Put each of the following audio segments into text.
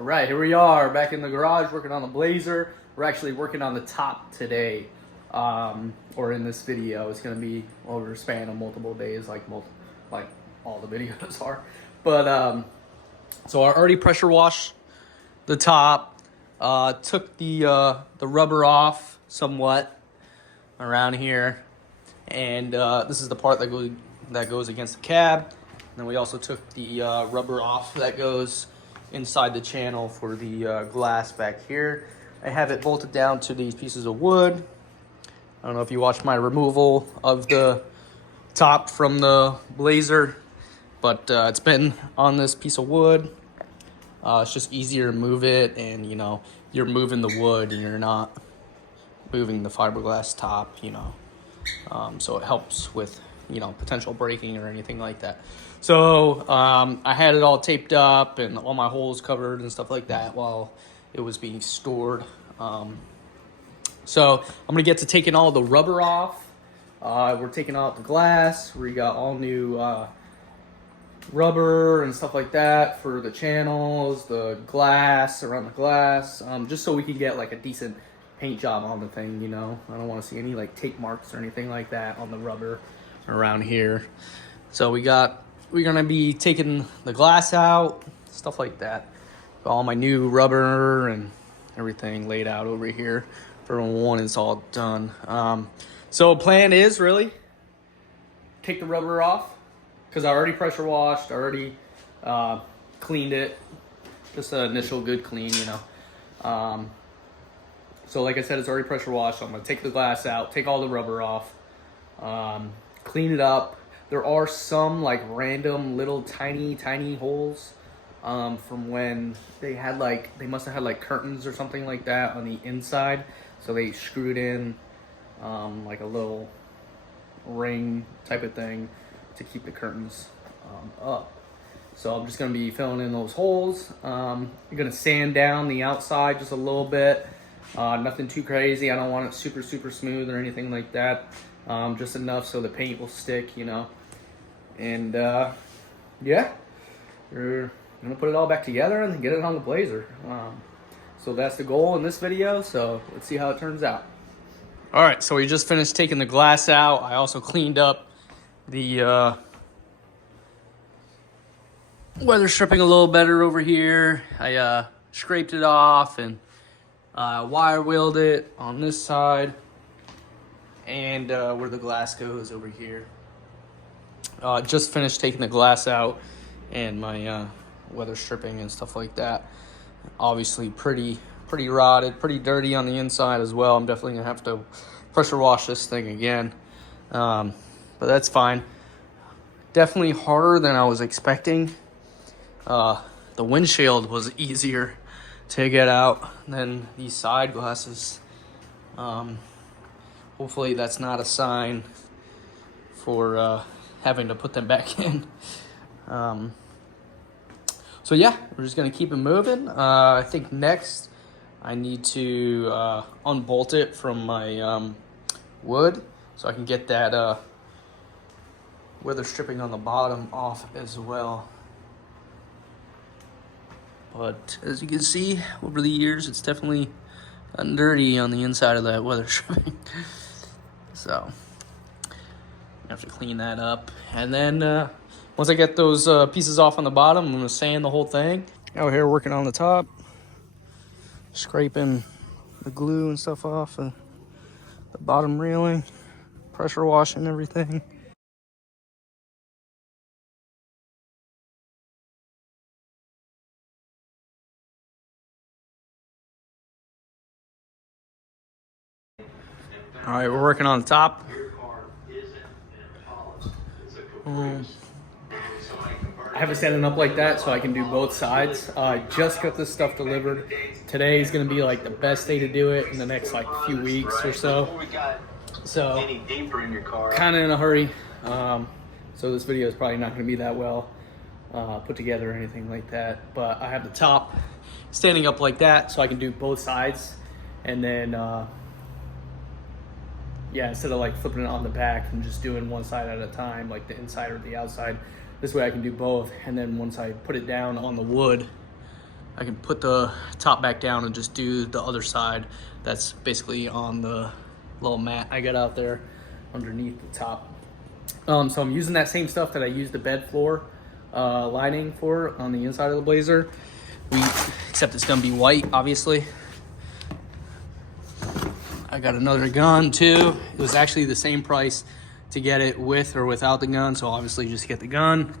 All right, here we are back in the garage working on the Blazer. We're actually working on the top today, or in this video. It's going to be over a span of multiple days, like all the videos are. But so I already pressure washed the top, took the rubber off somewhat around here, and this is the part that goes against the cab. And then we also took the rubber off that goes inside the channel for the glass back here. I have it bolted down to these pieces of wood. I don't know if you watched my removal of the top from the Blazer, but it's been on this piece of wood. It's just easier to move it, and you know, you're moving the wood and you're not moving the fiberglass top, you know. So it helps with, you know, potential breaking or anything like that. So I had it all taped up and all my holes covered and stuff like that while it was being stored. So I'm gonna get to taking all the rubber off. We're taking out the glass. We got all new rubber and stuff like that for the channels, the glass, around the glass, just so we can get like a decent paint job on the thing, you know. I don't want to see any like tape marks or anything like that on the rubber around here. So we're gonna be taking the glass out, stuff like that. Got all my new rubber and everything laid out over here for when it's all done. So plan is really take the rubber off, because I already pressure washed, already cleaned it, just an initial good clean, you know. So like I said, it's already pressure washed. So I'm gonna take the glass out, take all the rubber off, clean it up. There are some like random little tiny holes from when they must have had like curtains or something like that on the inside. So they screwed in like a little ring type of thing to keep the curtains up. So I'm just gonna be filling in those holes. I'm gonna sand down the outside just a little bit. Nothing too crazy. I don't want it super smooth or anything like that. Just enough so the paint will stick, you know. And yeah, we're gonna put it all back together and get it on the Blazer. So that's the goal in this video. So let's see how it turns out. All right, so we just finished taking the glass out. I also cleaned up the weather stripping a little better over here. I scraped it off and wire wheeled it on this side, and where the glass goes over here. Just finished taking the glass out and my weather stripping and stuff like that. Obviously pretty rotted, pretty dirty on the inside as well. I'm definitely gonna have to pressure wash this thing again, but that's fine. Definitely harder than I was expecting. The windshield was easier to get out than these side glasses. Hopefully that's not a sign for having to put them back in. So yeah, we're just gonna keep it moving. I think next I need to unbolt it from my wood so I can get that weather stripping on the bottom off as well. But as you can see, over the years, it's definitely gotten dirty on the inside of that weather stripping. So I have to clean that up. And then once I get those pieces off on the bottom, I'm gonna sand the whole thing. Out here working on the top, scraping the glue and stuff off of the bottom railing, pressure washing everything. All right, we're working on the top. I have it standing up like that so I can do both sides. I just got this stuff delivered. Today is going to be like the best day to do it in the next like few weeks or so. So kind of in a hurry. So this video is probably not going to be that well put together or anything like that. But I have the top standing up like that so I can do both sides. And then yeah, instead of like flipping it on the back and just doing one side at a time, like the inside or the outside, this way I can do both. And then once I put it down on the wood, I can put the top back down and just do the other side that's basically on the little mat I got out there underneath the top. So I'm using that same stuff that I used the bed floor lining for on the inside of the Blazer. Except it's gonna be white, obviously. I got another gun too. It was actually the same price to get it with or without the gun, so obviously just get the gun.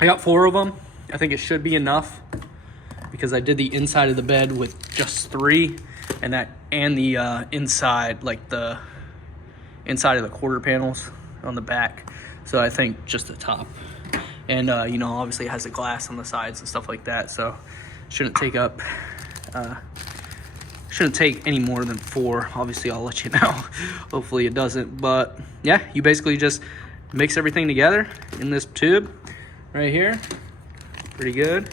I got 4 of them. I think it should be enough because I did the inside of the bed with just 3, and the inside, like the inside of the quarter panels on the back. So I think just the top. And you know, obviously it has the glass on the sides and stuff like that, so shouldn't take any more than 4. Obviously I'll let you know. Hopefully it doesn't, but yeah, you basically just mix everything together in this tube right here. Pretty good.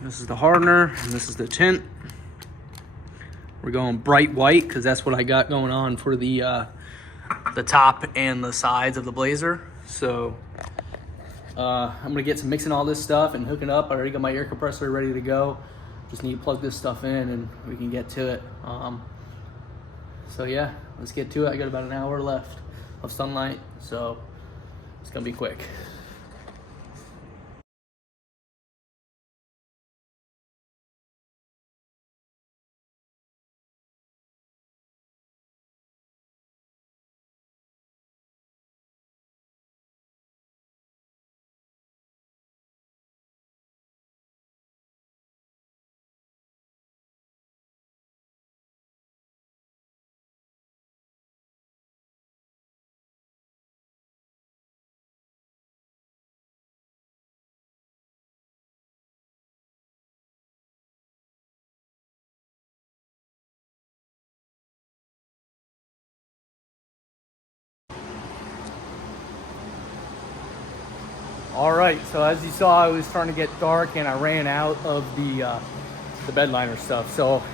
This is the hardener and this is the tint. We're going bright white because that's what I got going on for the top and the sides of the Blazer. So I'm gonna get to mixing all this stuff and hooking up. I already got my air compressor ready to go. Just need to plug this stuff in and we can get to it. So yeah, let's get to it. I got about an hour left of sunlight, so it's gonna be quick. All right, so as you saw, it was starting to get dark and I ran out of the bed liner stuff. So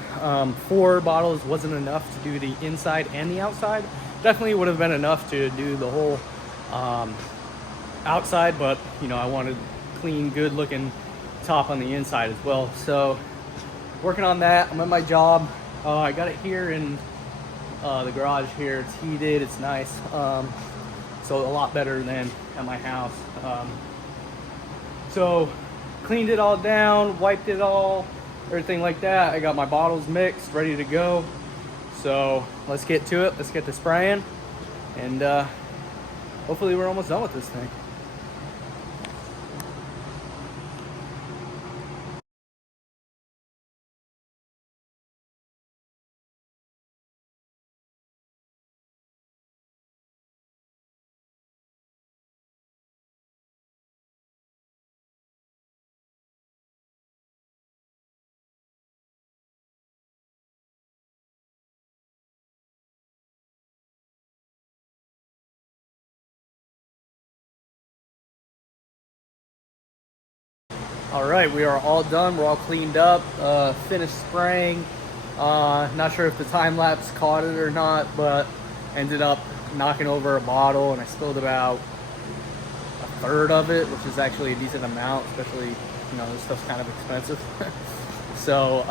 4 bottles wasn't enough to do the inside and the outside. Definitely would have been enough to do the whole outside, but you know, I wanted clean, good looking top on the inside as well. So working on that. I'm at my job. I got it here in the garage here. It's heated, it's nice. So a lot better than at my house. So cleaned it all down, wiped it all, everything like that. I got my bottles mixed, ready to go. So let's get to it. Let's get to spraying, and hopefully we're almost done with this thing. All right, we are all done. We're all cleaned up, finished spraying. Not sure if the time lapse caught it or not, but ended up knocking over a bottle and I spilled about a third of it, which is actually a decent amount, especially, you know, this stuff's kind of expensive. So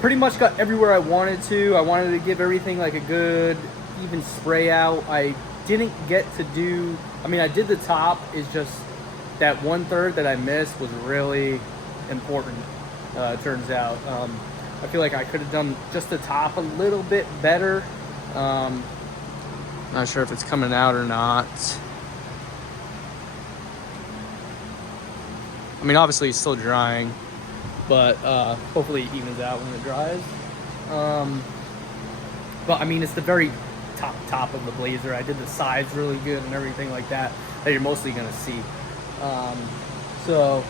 pretty much got everywhere I wanted to. I wanted to give everything like a good even spray out. I didn't get to do, I mean, I did the top, it's just that 1/3 that I missed was really important, turns out. I feel like I could have done just the top a little bit better. Not sure if it's coming out or not. I mean, obviously it's still drying, but hopefully it evens out when it dries. But I mean, it's the very top of the Blazer. I did the sides really good and everything like that you're mostly gonna see. So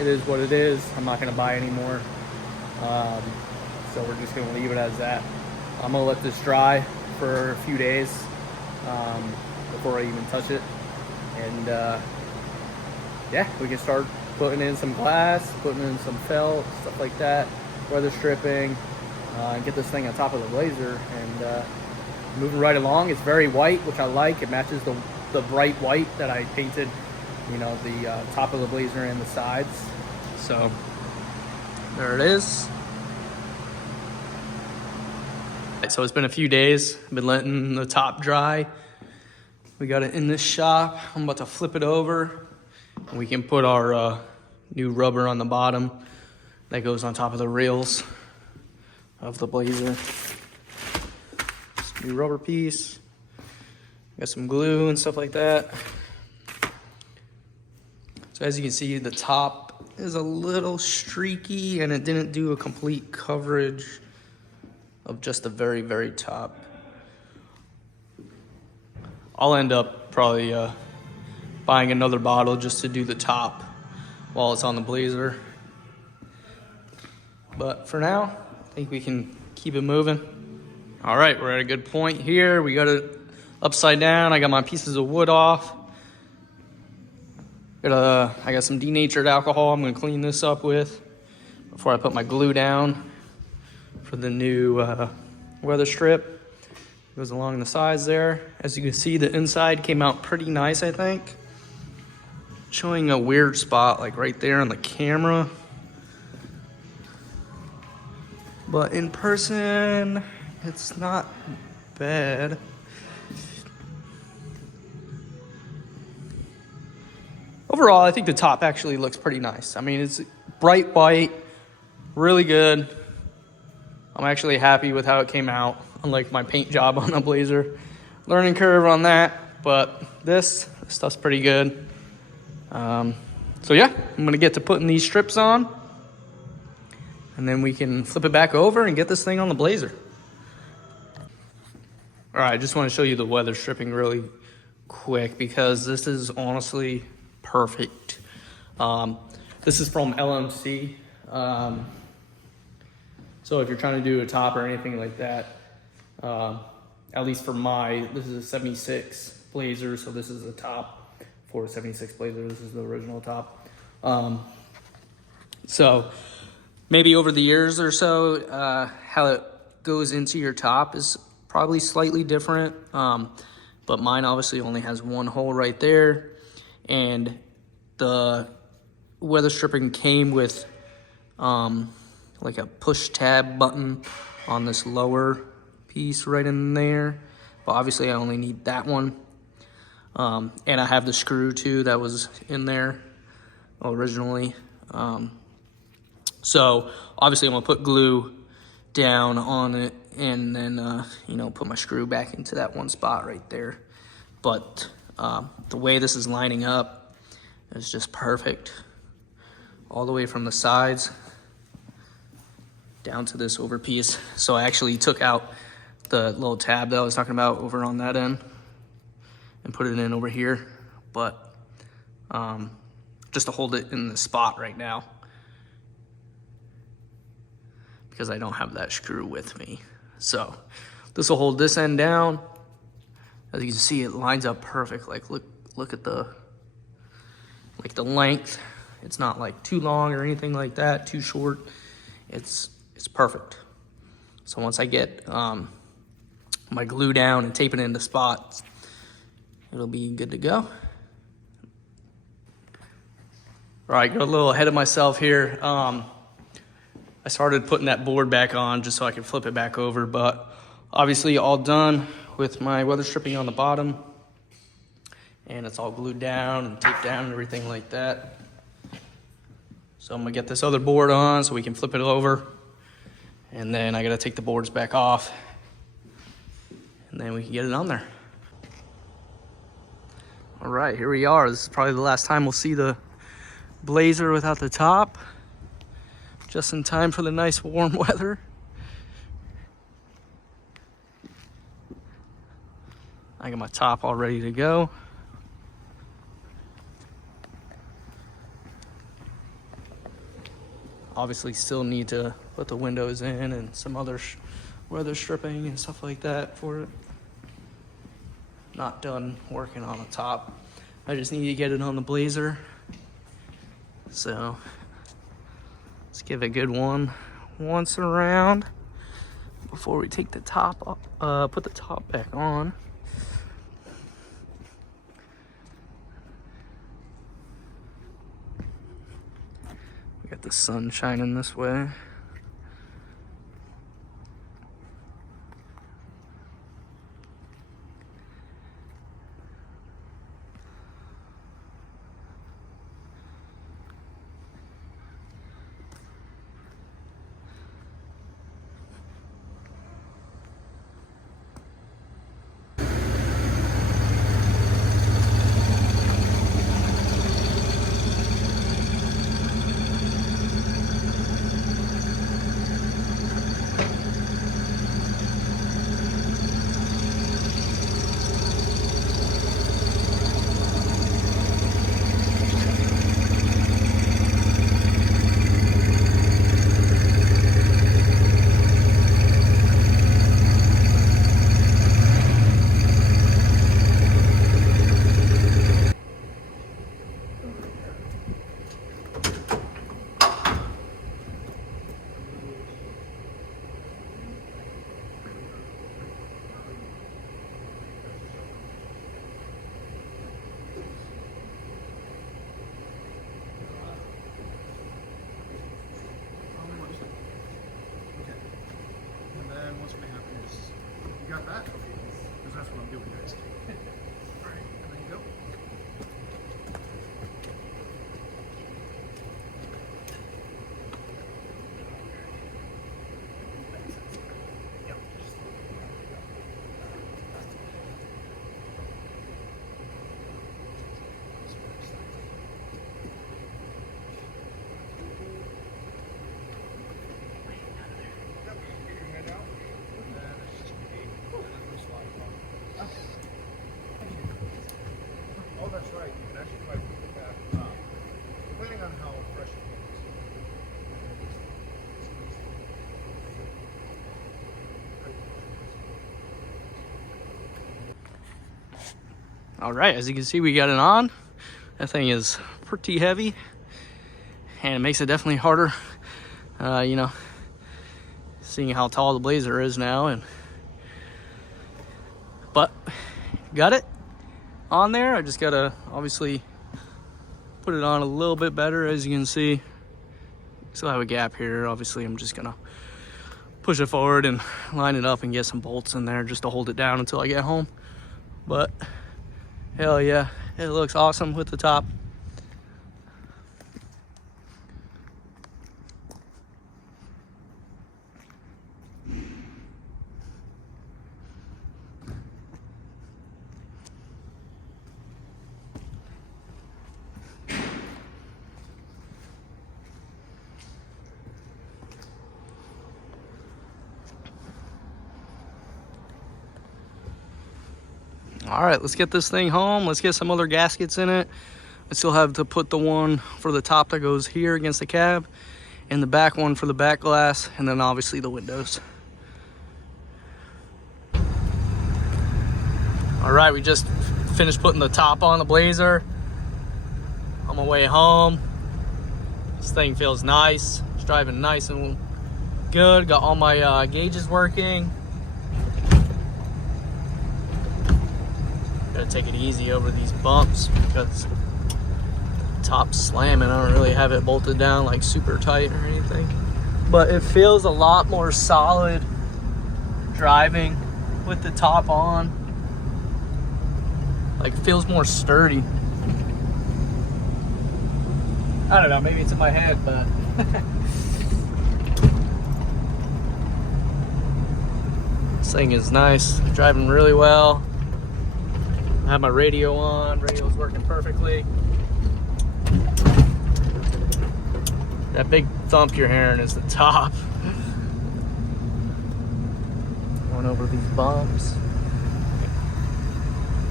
it is what it is. I'm not gonna buy any more. So we're just gonna leave it as that. I'm gonna let this dry for a few days before I even touch it. And yeah, we can start putting in some glass, putting in some felt, stuff like that, weather stripping, and get this thing on top of the Blazer. And moving right along. It's very white, which I like. It matches the bright white that I painted you know, the top of the Blazer and the sides. So there it is. So it's been a few days. I've been letting the top dry. We got it in this shop. I'm about to flip it over, and we can put our new rubber on the bottom that goes on top of the rails of the Blazer. New rubber piece. Got some glue and stuff like that. So as you can see, the top is a little streaky, and it didn't do a complete coverage of just the very, very top. I'll end up probably buying another bottle just to do the top while it's on the Blazer. But for now, I think we can keep it moving. All right, we're at a good point here. We got it upside down. I got my pieces of wood off. I got some denatured alcohol I'm gonna clean this up with before I put my glue down for the new weather strip. Goes along the sides there. As you can see, the inside came out pretty nice, I think. Showing a weird spot like right there on the camera. But in person, it's not bad. Overall, I think the top actually looks pretty nice. I mean, it's bright white, really good. I'm actually happy with how it came out, unlike my paint job on the Blazer. Learning curve on that, but this stuff's pretty good. So yeah, I'm gonna get to putting these strips on, and then we can flip it back over and get this thing on the Blazer. All right, I just want to show you the weather stripping really quick because this is honestly perfect. This is from LMC. So if you're trying to do a top or anything like that, at least for this is a 76 Blazer, so this is a top for a 76 Blazer. This is the original top. So maybe over the years or so, how it goes into your top is probably slightly different. But mine obviously only has one hole right there. And the weather stripping came with like a push tab button on this lower piece right in there. But obviously I only need that one. And I have the screw too that was in there originally. So obviously I'm gonna put glue down on it and then, you know, put my screw back into that one spot right there. But the way this is lining up is just perfect. All the way from the sides down to this over piece. So I actually took out the little tab that I was talking about over on that end and put it in over here. But just to hold it in the spot right now, because I don't have that screw with me. So this will hold this end down. As you can see, it lines up perfect. Like look at the length. It's not like too long or anything like that, too short. It's perfect. So once I get my glue down and tape it into spots, it'll be good to go. All right, got a little ahead of myself here. I started putting that board back on just so I could flip it back over, but obviously all done with my weather stripping on the bottom, and it's all glued down and taped down and everything like that. So I'm gonna get this other board on so we can flip it over, and then I gotta take the boards back off, and then we can get it on there. All right, here we are. This is probably the last time we'll see the Blazer without the top. Just in time for the nice warm weather. I got my top all ready to go. Obviously still need to put the windows in and some other weather stripping and stuff like that for it. Not done working on the top. I just need to get it on the Blazer. So let's give it a good once around before we take the top off, put the top back on. We got the sun shining this way. Got that? Okay, because that's what I'm doing next. All right, and then go. Oh, that's right. You can actually try to put it back up, depending on how fresh it is. All right, as you can see, we got it on. That thing is pretty heavy, and it makes it definitely harder, you know, seeing how tall the Blazer is now. But got it on there. I just gotta obviously put it on a little bit better. As you can see, still have a gap here. Obviously, I'm just gonna push it forward and line it up and get some bolts in there just to hold it down until I get home. But hell yeah, it looks awesome with the top. All right, let's get this thing home. Let's get some other gaskets in it. I still have to put the one for the top that goes here against the cab, and the back one for the back glass, and then obviously the windows. All right, we just finished putting the top on the Blazer. On my way home. This thing feels nice. It's driving nice and good. Got all my gauges working. Gotta take it easy over these bumps because the top's slamming. I don't really have it bolted down like super tight or anything, but it feels a lot more solid driving with the top on. Like, it feels more sturdy. I don't know, maybe it's in my head, but this thing is nice, driving really well. I have my radio on, radio's working perfectly. That big thump you're hearing is the top. Going over these bumps.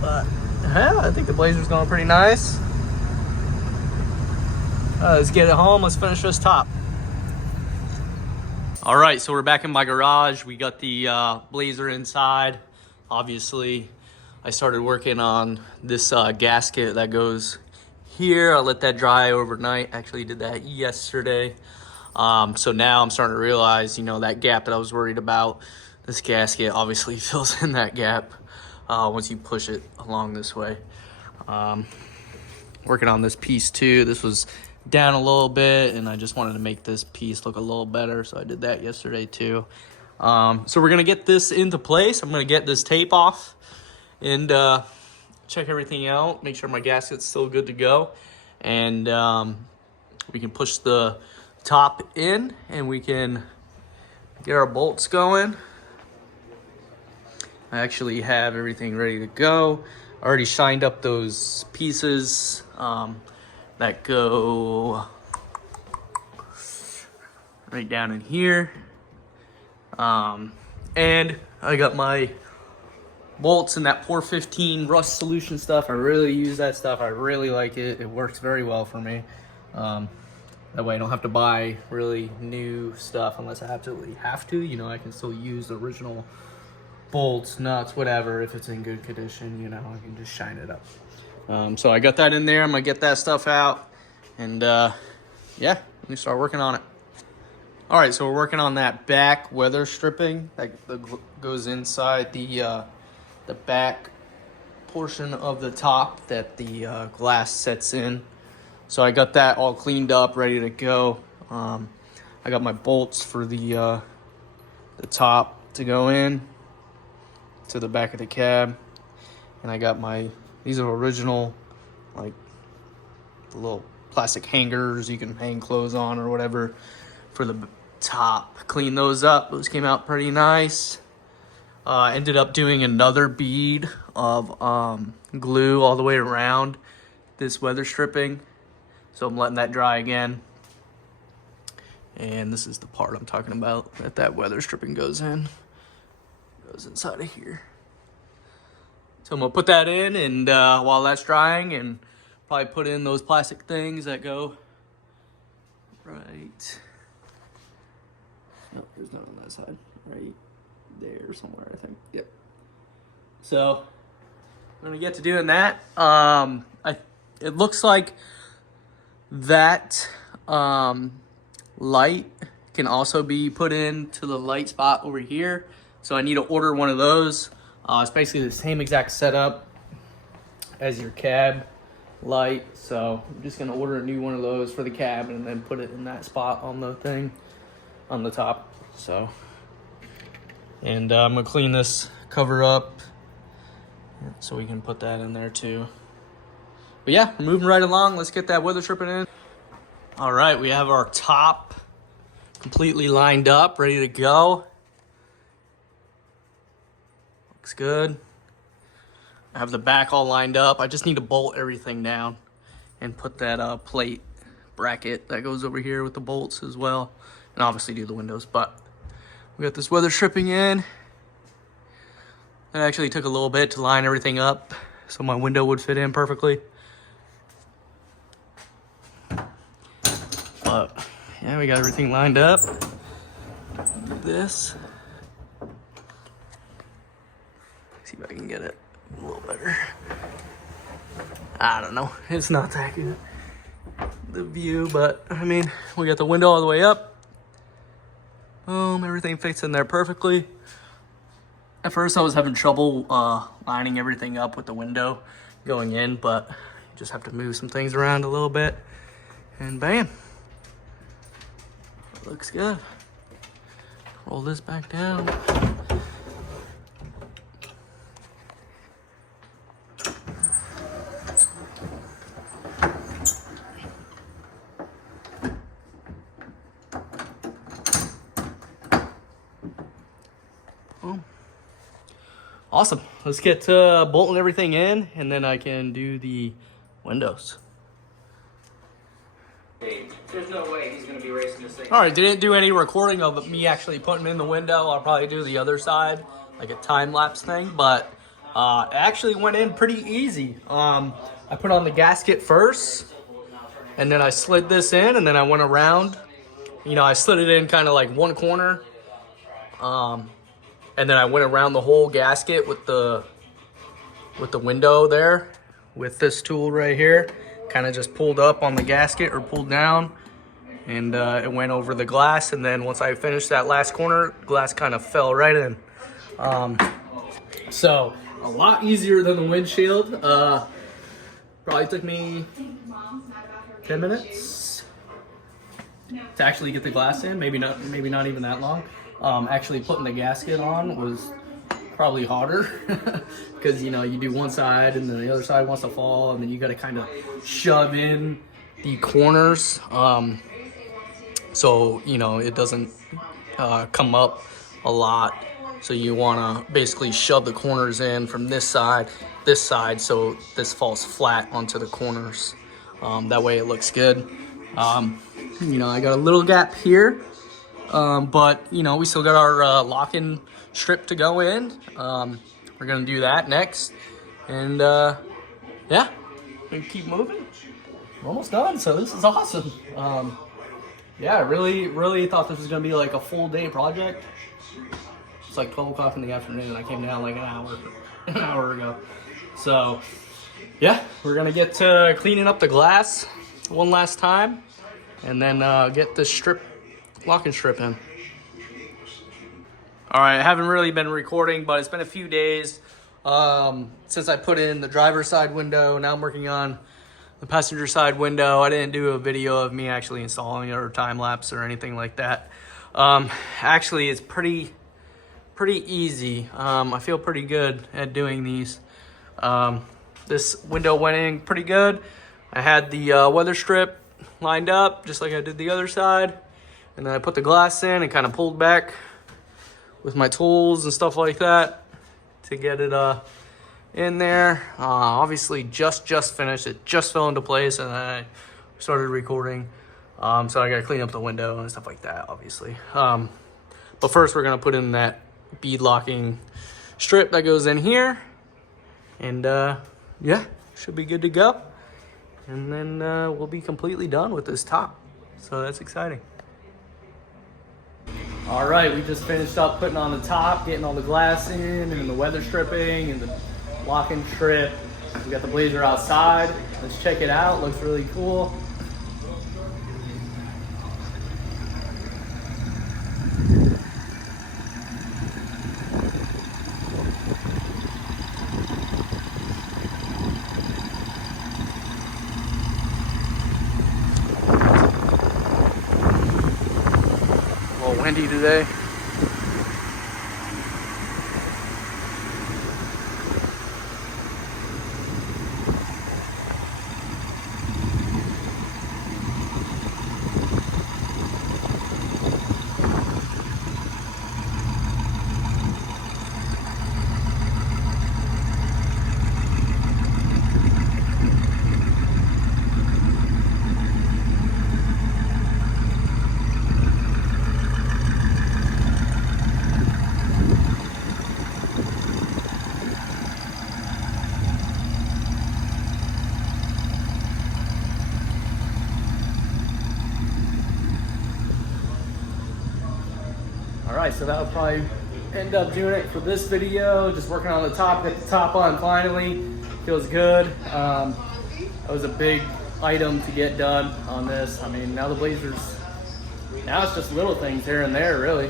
But yeah, I think the Blazer's going pretty nice. Let's get it home, let's finish this top. All right, so we're back in my garage. We got the Blazer inside, obviously. I started working on this gasket that goes here. I let that dry overnight. Actually did that yesterday. So now I'm starting to realize, you know, that gap that I was worried about, this gasket obviously fills in that gap once you push it along this way. Working on this piece too. This was down a little bit, and I just wanted to make this piece look a little better, so I did that yesterday too. So we're gonna get this into place. I'm gonna get this tape off and check everything out, make sure my gasket's still good to go, and we can push the top in and we can get our bolts going. I actually have everything ready to go. I already shined up those pieces that go right down in here. And I got my bolts and that Pour 15 rust solution stuff. I really use that stuff. I really like it. It works very well for me. That way I don't have to buy really new stuff unless I absolutely have to. You know, I can still use the original bolts, nuts, whatever. If it's in good condition, you know, I can just shine it up. So I got that in there. I'm gonna get that stuff out, and yeah, let me start working on it. All right, so we're working on that back weather stripping that goes inside the back portion of the top that the glass sets in. So I got that all cleaned up, ready to go. I got my bolts for the top to go in to the back of the cab, and I got these are original, like the little plastic hangers you can hang clothes on or whatever for the top. Clean those up. Those came out pretty nice. Ended up doing another bead of glue all the way around this weather stripping, so I'm letting that dry again. And this is the part I'm talking about that weather stripping goes inside of here. So I'm gonna put that in, and while that's drying, and probably put in those plastic things that go right. No, there's none on that side. Right there somewhere, I think. Yep. So I'm gonna get to doing that. It looks like that light can also be put into the light spot over here. So I need to order one of those. It's basically the same exact setup as your cab light. So I'm just gonna order a new one of those for the cab and then put it in that spot on the thing on the top. So, and I'm gonna clean this cover up so we can put that in there too. But yeah, we're moving right along. Let's get that weather stripping in. All right, we have our top completely lined up, ready to go. Looks good. I have the back all lined up. I just need to bolt everything down and put that plate bracket that goes over here with the bolts as well. And obviously do the windows, but we got this weather stripping in. It actually took a little bit to line everything up so my window would fit in perfectly. But yeah, we got everything lined up. Do this. See if I can get it a little better. I don't know. It's not that good, the view, but I mean, we got the window all the way up. Boom, everything fits in there perfectly. At first I was having trouble lining everything up with the window going in, but you just have to move some things around a little bit, and bam, looks good. Roll this back down. Awesome. Let's get bolting everything in, and then I can do the windows. There's no way he's going to be racing this thing. All right, didn't do any recording of me actually putting in the window. I'll probably do the other side, like a time-lapse thing, but it actually went in pretty easy. I put on the gasket first, and then I slid this in, and then I went around. You know, I slid it in kind of like one corner. And then I went around the whole gasket with the window there with this tool right here. Kind of just pulled up on the gasket or pulled down, and it went over the glass. And then once I finished that last corner, glass kind of fell right in. So a lot easier than the windshield. Probably took me 10 minutes. to actually get the glass in. Maybe not even that long. Actually putting the gasket on was probably harder because you do one side and then the other side wants to fall, and then you got to kind of shove in the corners so it doesn't come up a lot. So you want to basically shove the corners in from this side, so this falls flat onto the corners. That way it looks good. I got a little gap here, but we still got our locking strip to go in. We're gonna do that next, and yeah, we keep moving. We're almost done, so this is awesome. Yeah, I really thought this was gonna be like a full day project. It's like 12 o'clock in the afternoon. I came down like an hour ago. So yeah, we're gonna get to cleaning up the glass one last time, and then get the locking strip in. All right, I haven't really been recording, but it's been a few days since I put in the driver's side window. Now I'm working on the passenger side window. I didn't do a video of me actually installing it or time lapse or anything like that. Actually, it's pretty easy. I feel pretty good at doing these. This window went in pretty good. I had the weather strip lined up just like I did the other side, and then I put the glass in and kind of pulled back with my tools and stuff like that to get it in there. Obviously just finished. It just fell into place, and then I started recording. So I gotta clean up the window and stuff like that, obviously. But first we're gonna put in that bead locking strip that goes in here, and yeah, should be good to go. And then we'll be completely done with this top. So that's exciting. All right, we just finished up putting on the top, getting all the glass in and the weather stripping and the locking strip. We got the Blazer outside. Let's check it out. Looks really cool. A little windy today. All right, so that'll probably end up doing it for this video. Just working on the top, get the top on finally. Feels good. That was a big item to get done on this. I mean, now the Blazers, now it's just little things here and there, really.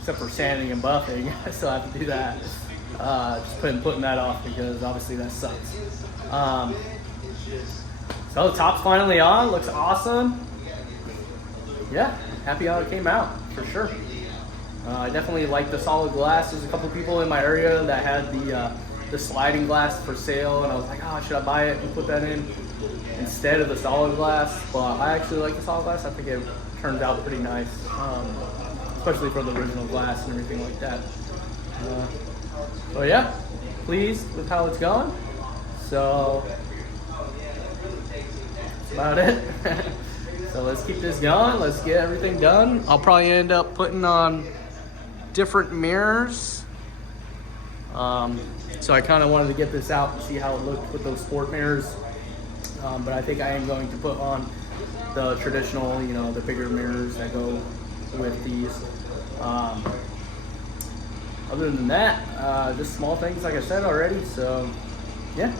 Except for sanding and buffing. I still have to do that. Just putting that off because obviously that sucks. So the top's finally on, looks awesome. Yeah, happy how it came out, for sure. I definitely like the solid glass. There's a couple people in my area that had the sliding glass for sale, and I was like, oh, should I buy it and put that in instead of the solid glass? But I actually like the solid glass. I think it turned out pretty nice, especially for the original glass and everything like that. So yeah, pleased with how it's going. So that's about it. So let's keep this going. Let's get everything done. I'll probably end up putting on different mirrors. So I kind of wanted to get this out and see how it looked with those sport mirrors. But I think I am going to put on the traditional, the bigger mirrors that go with these. Other than that, just small things like I said already. So yeah.